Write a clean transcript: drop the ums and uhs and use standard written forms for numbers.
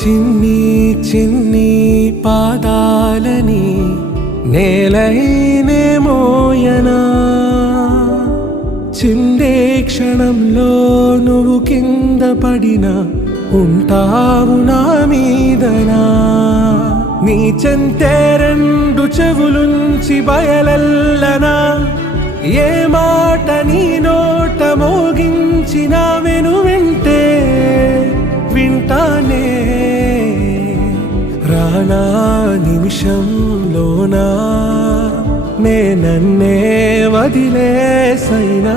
చిన్ని చిన్ని పాదాలని నేలైనే మోయనా, చిందే క్షణంలో నువ్వు కింద పడినా ఉంటావు నా మీదనా. నీ చెంతే రెండు చెవులుంచి బయలెల్లనా, ఏ మాట నీ నోట మోగించిన వెంటే వింటానే. రానా నిమిషంలోనా నే నన్నే వదిలేసైనా.